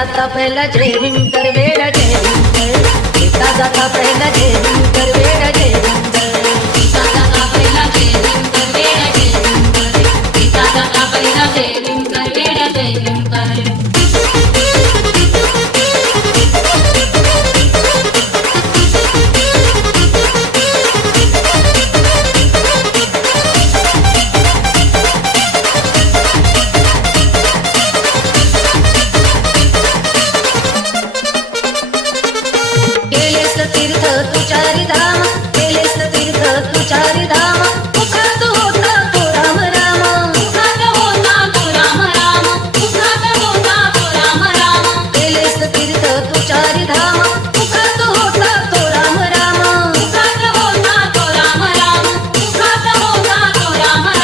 जाता पहिला जय भीम कर वेडा जय भीम कर. येता जाता पहिला जय भीम कर वेडा जय भीम